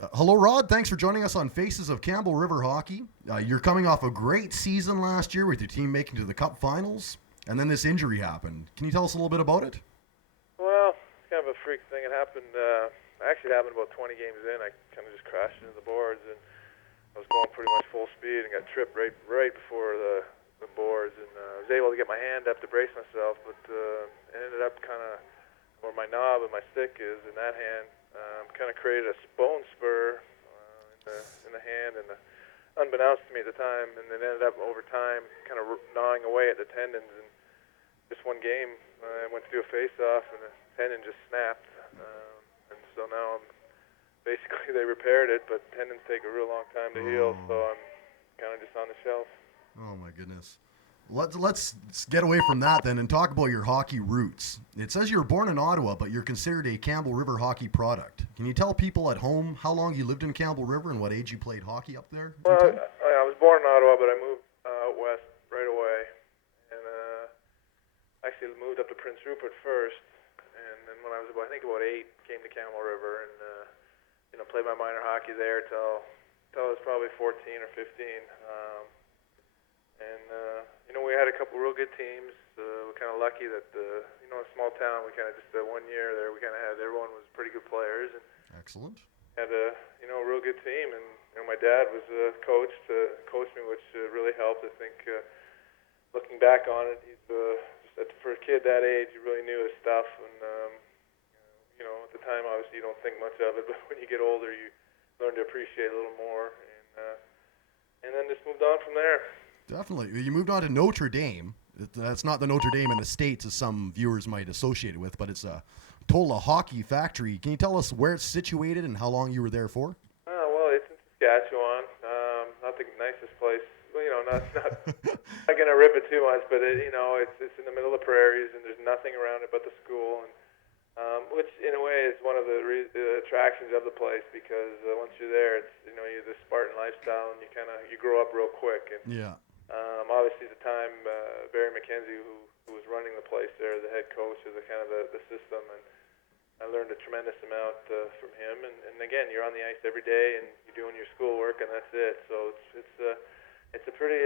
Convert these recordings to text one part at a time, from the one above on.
Hello, Rod. Thanks for joining us on Faces of Campbell River Hockey. You're coming off a great season last year with your team making to the Cup Finals, and then this injury happened. Can you tell us a little bit about it? Well, it's kind of a freak thing. It happened. Actually, it happened about 20 games in. I kind of just crashed into the boards, and I was going pretty much full speed and got tripped right before the boards, and I was able to get my hand up to brace myself, but it ended up kind of where my knob and my stick is in that hand. Kind of created a bone spur in the hand, and unbeknownst to me at the time, and it ended up over time kind of gnawing away at the tendons. And just one game, I went to do a face-off, and the tendon just snapped. And so now basically they repaired it, but tendons take a real long time to heal, so I'm kind of just on the shelf. Oh my goodness. Let's get away from that then and talk about your hockey roots. It says you were born in Ottawa, but you're considered a Campbell River hockey product. Can you tell people at home how long you lived in Campbell River and what age you played hockey up there? Well, I was born in Ottawa, but I moved out west right away, and actually moved up to Prince Rupert first, and then when I was about 8, came to Campbell River, and played my minor hockey there till I was probably 14 or 15. We had a couple real good teams. We're kind of lucky that, a small town, we kind of just, 1 year there, we kind of had, everyone was pretty good players. And excellent. had a real good team. And, my dad was a coach to coach me, which really helped. I think, looking back on it, for a kid that age, he really knew his stuff. And, at the time, obviously, you don't think much of it, but when you get older, you learn to appreciate it a little more. And then just moved on from there. Definitely. You moved on to Notre Dame. That's not the Notre Dame in the States, as some viewers might associate it with, but it's a total hockey factory. Can you tell us where it's situated and how long you were there for? Well, it's in Saskatchewan. Not the nicest place. Well, not not going to rip it too much, but it's in the middle of the prairies, and there's nothing around it but the school, and which in a way is one of the attractions of the place, because once you're there, it's you're the Spartan lifestyle, and you grow up real quick. And yeah. Obviously, at the time, Barry McKenzie, who was running the place there, the head coach of the the system, and I learned a tremendous amount from him. And again, you're on the ice every day, and you're doing your schoolwork, and that's it. So it's a pretty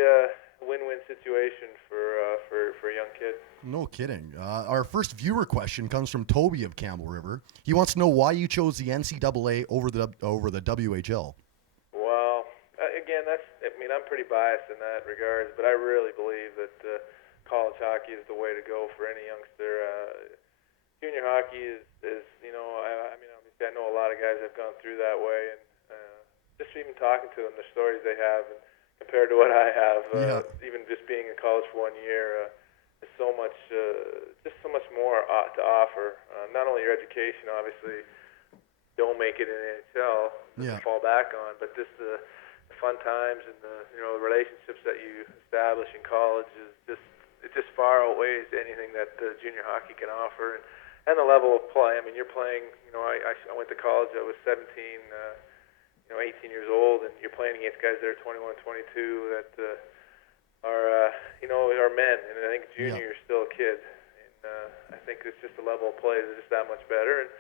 win-win situation for a young kid. No kidding. Our first viewer question comes from Toby of Campbell River. He wants to know why you chose the NCAA over the WHL. Well, again, I'm pretty biased in that regards, but I really believe that college hockey is the way to go for any youngster. Junior hockey is obviously I know a lot of guys have gone through that way, and just even talking to them, the stories they have, and compared to what I have, even just being in college for 1 year, there's so much more to offer. Not only your education, obviously, don't make it in the NHL to fall back on, but just the fun times and the relationships that you establish in college is just far outweighs anything that junior hockey can offer, and the level of play. I mean, you're playing. I went to college. I was 17, 18 years old, and you're playing against guys that are 21, 22 that are men. And I think junior, you're still a kid. And I think it's just the level of play is just that much better, and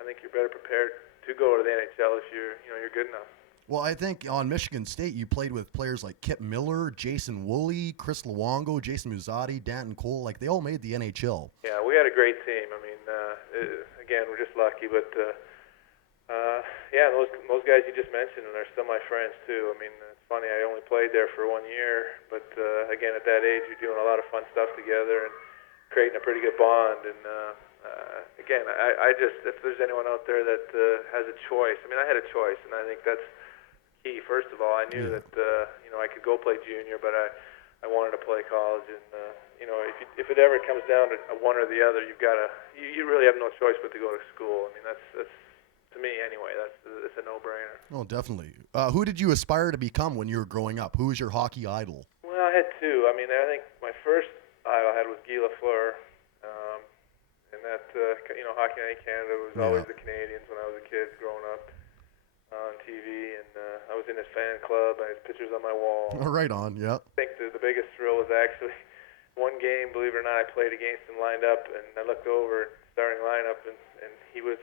I think you're better prepared to go to the NHL if you're good enough. Well, I think on Michigan State, you played with players like Kip Miller, Jason Woolley, Chris Luongo, Jason Muzzatti, Danton Cole. Like, they all made the NHL. Yeah, we had a great team. I mean, again, we're just lucky. But, those guys you just mentioned are still my friends, too. I mean, it's funny, I only played there for 1 year. But, again, at that age, you're doing a lot of fun stuff together and creating a pretty good bond. And, again, I just, if there's anyone out there that has a choice, I mean, I had a choice, and I think that's key. First of all, I knew that I could go play junior, but I wanted to play college, and if it ever comes down to one or the other, you really have no choice but to go to school. I mean, that's to me anyway. It's a no-brainer. Oh, definitely. Who did you aspire to become when you were growing up? Who was your hockey idol? Well, I had two. I mean, I think my first idol I had was Guy Lafleur, and that Hockey Night Canada was always the Canadians when I was a kid growing up on TV, and I was in his fan club. I had pictures on my wall. Right on, yeah. I think the biggest thrill was actually one game, believe it or not, I played against him lined up, and I looked over starting lineup, and he was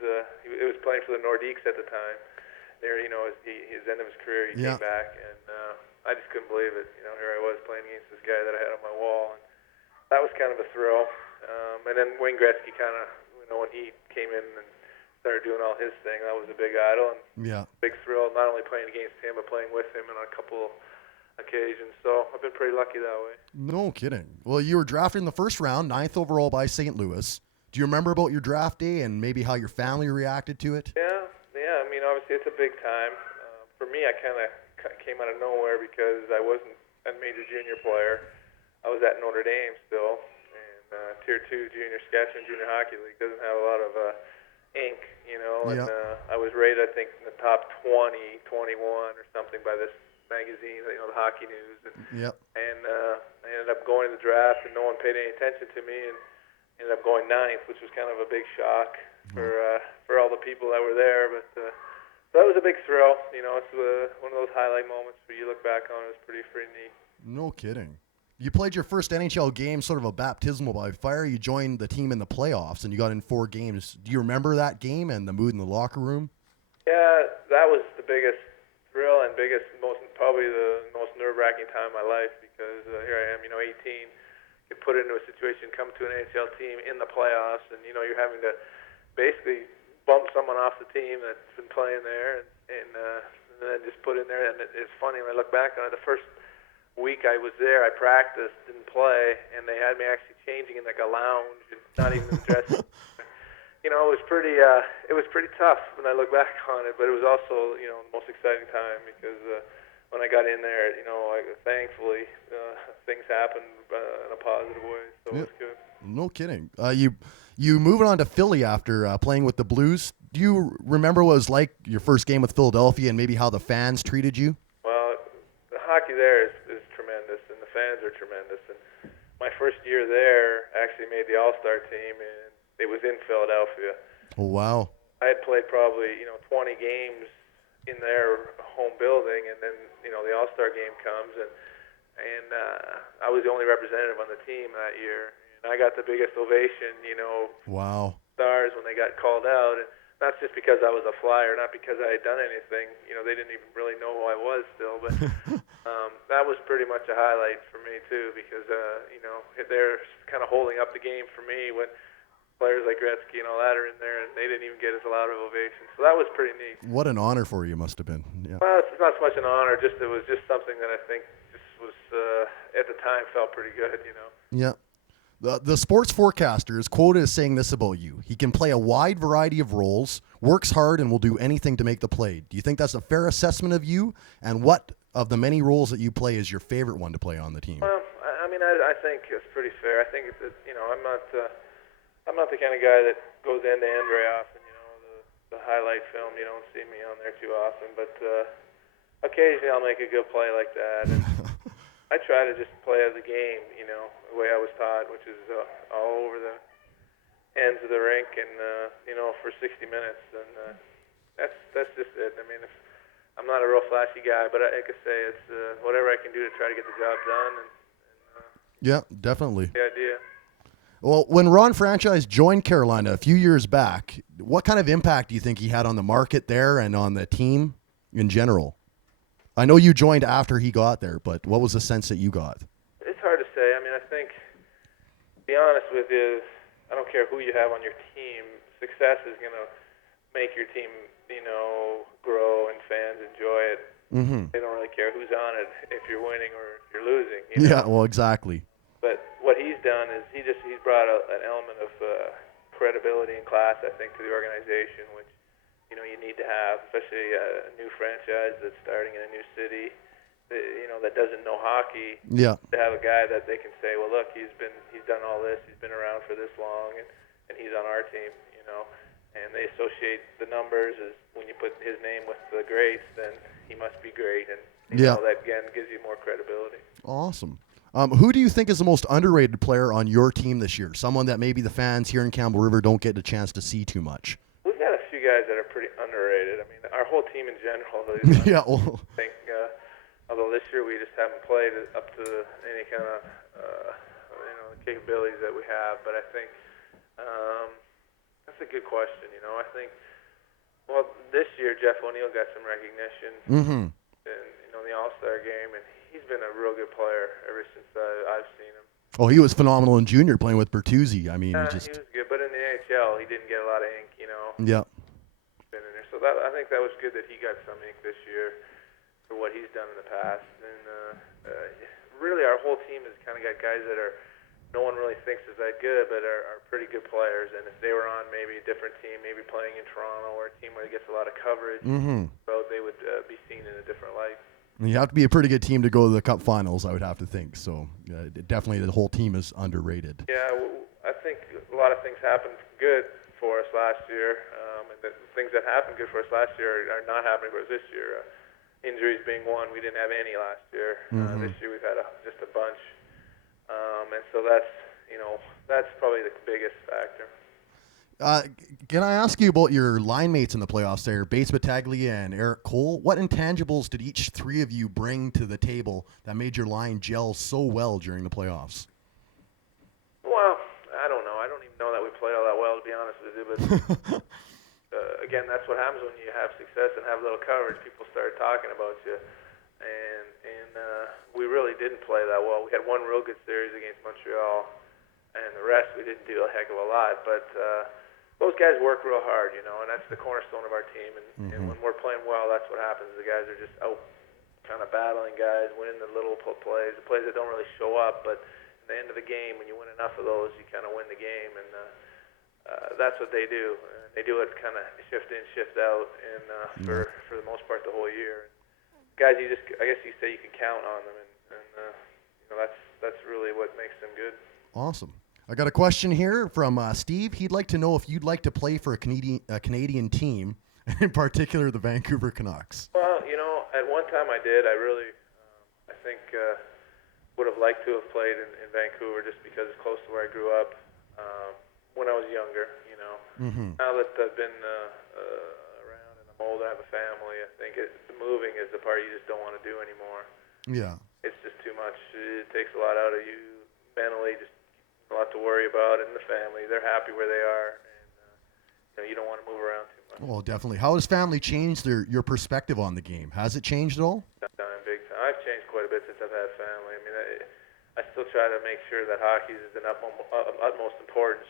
playing for the Nordiques at the time, near his end of his career, he Yeah. came back, and I just couldn't believe it. Here I was playing against this guy that I had on my wall, and that was kind of a thrill. And then Wayne Gretzky kind of, when he came in and started doing all his thing, that was a big idol and Yeah. big thrill, not only playing against him, but playing with him on a couple occasions. So I've been pretty lucky that way. No kidding. Well, you were drafted in the first round, 9th overall by St. Louis. Do you remember about your draft day and maybe how your family reacted to it? Yeah. I mean, obviously it's a big time. For me, I kind of came out of nowhere because I wasn't a major junior player. I was at Notre Dame still, and Tier 2 junior Saskatchewan Junior Hockey League doesn't have a lot of ink, and I was rated, I think, in the top 20, 21 or something by this magazine, the Hockey News, and I ended up going to the draft, and no one paid any attention to me, and ended up going 9th, which was kind of a big shock for all the people that were there, but that was a big thrill. It's one of those highlight moments where you look back on it. It's pretty neat. No kidding. You played your first NHL game, sort of a baptismal by fire. You joined the team in the playoffs, and you got in 4 games. Do you remember that game and the mood in the locker room? Yeah, that was the biggest thrill and probably the most nerve-wracking time of my life because here I am, 18, get put into a situation, come to an NHL team in the playoffs, and you're having to basically bump someone off the team that's been playing there, and then just put in there. And it's funny when I look back on it. The first week I was there, I practiced, didn't play, and they had me actually changing in like a lounge and not even dressed. It was pretty tough when I look back on it, but it was also the most exciting time because when I got in there, thankfully things happened in a positive way, so it was good. No kidding. You moving on to Philly after playing with the Blues. Do you remember what it was like your first game with Philadelphia and maybe how the fans treated you? Well, the hockey there is tremendous, and the fans are tremendous. And my first year there, I actually made the All-Star team, and it was in Philadelphia. Oh, wow. I had played probably 20 games in their home building, and then the All-Star game comes, and I was the only representative on the team that year. I got the biggest ovation, Wow. Stars when they got called out. And not just because I was a flyer, not because I had done anything. They didn't even really know who I was still. But that was pretty much a highlight for me, too, because, they're kind of holding up the game for me when players like Gretzky and all that are in there, and they didn't even get as loud of ovation. So that was pretty neat. What an honor for you must have been. Yeah. Well, it's not so much an honor, it was just something that I think just was, at the time, felt pretty good, Yeah. The sports forecaster is quoted as saying this about you. He can play a wide variety of roles, works hard, and will do anything to make the play. Do you think that's a fair assessment of you? And what of the many roles that you play is your favorite one to play on the team? Well, I think it's pretty fair. I think that, I'm not the kind of guy that goes end to end very often. The highlight film, you don't see me on there too often, but occasionally I'll make a good play like that. And I try to just play the game, the way I was taught, which is all over the ends of the rink and, for 60 minutes. And that's just it. I mean, I'm not a real flashy guy, but like I say, it's whatever I can do to try to get the job done. Yeah, definitely. The idea. Well, when Ron Franchise joined Carolina a few years back, what kind of impact do you think he had on the market there and on the team in general? I know you joined after he got there, but what was the sense that you got? It's hard to say. I mean, I think, to be honest with you, I don't care who you have on your team. Success is going to make your team, grow and fans enjoy it. Mm-hmm. They don't really care who's on it if you're winning or if you're losing. Yeah, well, exactly. But what he's done is he's brought an element of credibility and class, I think, to the organization, which you need to have, especially a new franchise that's starting in a new city, that doesn't know hockey. Yeah. To have a guy that they can say, well, look, he's done all this, he's been around for this long, and he's on our team, and they associate the numbers as when you put his name with the greats, then he must be great, and that again gives you more credibility. Awesome. Who do you think is the most underrated player on your team this year? Someone that maybe the fans here in Campbell River don't get a chance to see too much. We've got a few guys that are pretty underrated. I mean, our whole team in general. Yeah. Well, I think, although this year we just haven't played up to any kind of capabilities that we have, but I think that's a good question. I think Well, this year Jeff O'Neill got some recognition Mm-hmm. in the All-Star game, and he's been a real good player ever since I've seen him. Oh, he was phenomenal in junior playing with Bertuzzi. I mean, he He just, was good, but in the NHL he didn't get a lot of ink. yeah. Been in there, so I think that was good that he got some ink this year for what he's done in the past. And really, our whole team has kind of got guys that are no one really thinks is that good, but are pretty good players. And if they were on maybe a different team, maybe playing in Toronto or a team where he gets a lot of coverage, Mm-hmm. so they would be seen in a different light. You have to be a pretty good team to go to the Cup Finals, I would have to think. So definitely the whole team is underrated. Yeah, I think a lot of things happened good for us last year, and the things that happened good for us last year are not happening for us this year. Injuries being one, we didn't have any last year. Mm-hmm. This year we've had just a bunch, and so that's probably the biggest factor. Can I ask you about your line mates in the playoffs there, Bates Battaglia and Eric Cole? What intangibles did each three of you bring to the table that made your line gel so well during the playoffs? Well, I don't know. I don't even know that we played all that well, to be honest with you. But again, that's what happens when you have success and have little coverage. People start talking about you, and we really didn't play that well. We had one real good series against Montreal, and the rest we didn't do a heck of a lot. But those guys work real hard, and that's the cornerstone of our team. And when we're playing well, that's what happens. The guys are just out kind of battling guys, winning the little plays, the plays that don't really show up. But at the end of the game, when you win enough of those, you kind of win the game. And that's what they do. They do it kind of shift in, shift out, and for the most part the whole year. Guys, I guess you say you can count on them, and that's really what makes them good. Awesome. I got a question here from Steve. He'd like to know if you'd like to play for a Canadian team, in particular the Vancouver Canucks. Well, at one time I did. I really, I think, would have liked to have played in Vancouver just because it's close to where I grew up when I was younger. Mm-hmm. Now that I've been around and I'm older, I have a family, I think the moving is the part you just don't want to do anymore. Yeah. It's just too much. It takes a lot out of you mentally, just a lot to worry about, and the family, they're happy where they are, and you don't want to move around too much. Well, definitely. How has family changed your perspective on the game? Has it changed at all? Big time. I've changed quite a bit since I've had family. I mean, I still try to make sure that hockey is in utmost importance,